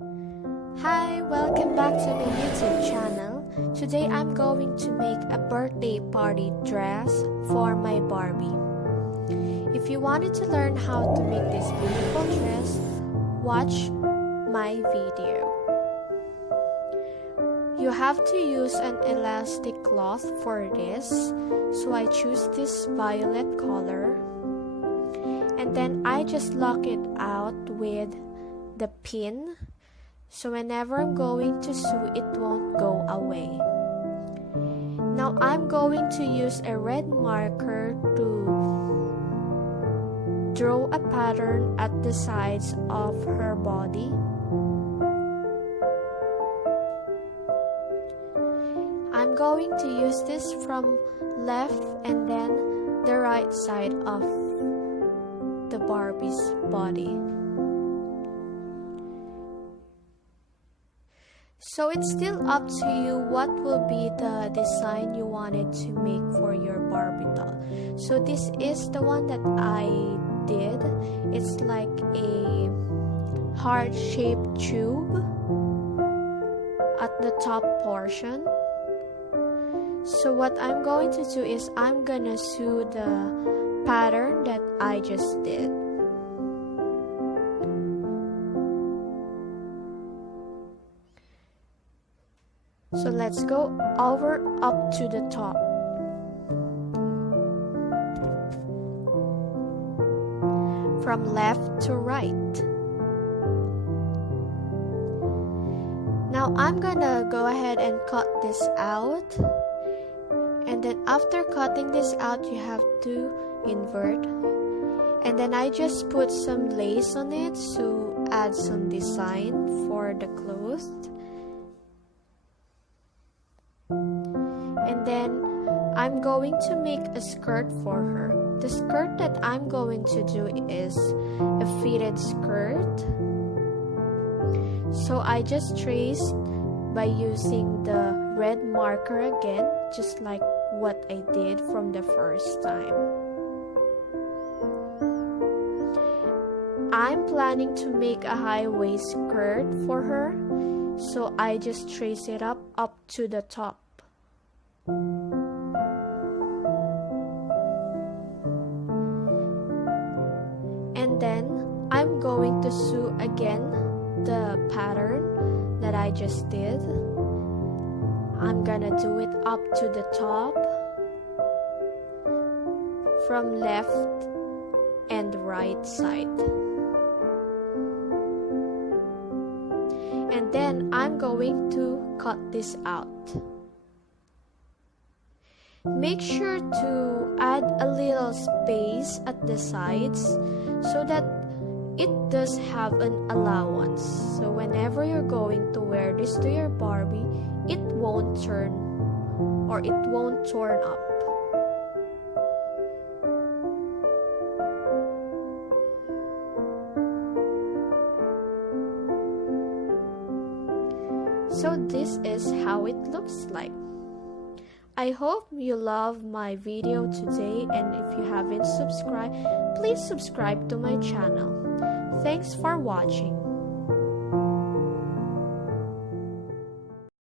Hi, welcome back to my YouTube channel. Today I'm going to make a birthday party dress for my Barbie. If you wanted to learn how to make this beautiful dress, watch my video. You have to use an elastic cloth for this, so I choose this violet color. And then I just lock it out with the pin. So whenever I'm going to sew, it won't go away. Now I'm going to use a red marker to draw a pattern at the sides of her body. I'm going to use this from left and then the right side of the Barbie's body. So it's still up to you what will be the design you wanted to make for your Barbie doll. So this is the one that I did. It's like a heart-shaped tube at the top portion. So what I'm going to do is I'm gonna sew the pattern that I just did. So let's go over up to the top. From left to right. Now I'm gonna go ahead and cut this out. And then after cutting this out, you have to invert. And then I just put some lace on it to add some design for the clothes. And then I'm going to make a skirt for her. The skirt that I'm going to do is a fitted skirt. So I just traced by using the red marker again, just like what I did from the first time. I'm planning to make a high waist skirt for her, so I just trace it up to the top. And then I'm going to sew again the pattern that I just did. I'm gonna do it up to the top from left and right side. And then I'm going to cut this out. Make sure to add a little space at the sides so that it does have an allowance. So whenever you're going to wear this to your Barbie, it won't turn or it won't torn up. So this is how it looks like. I hope you love my video today, and if you haven't subscribed, please subscribe to my channel. Thanks for watching.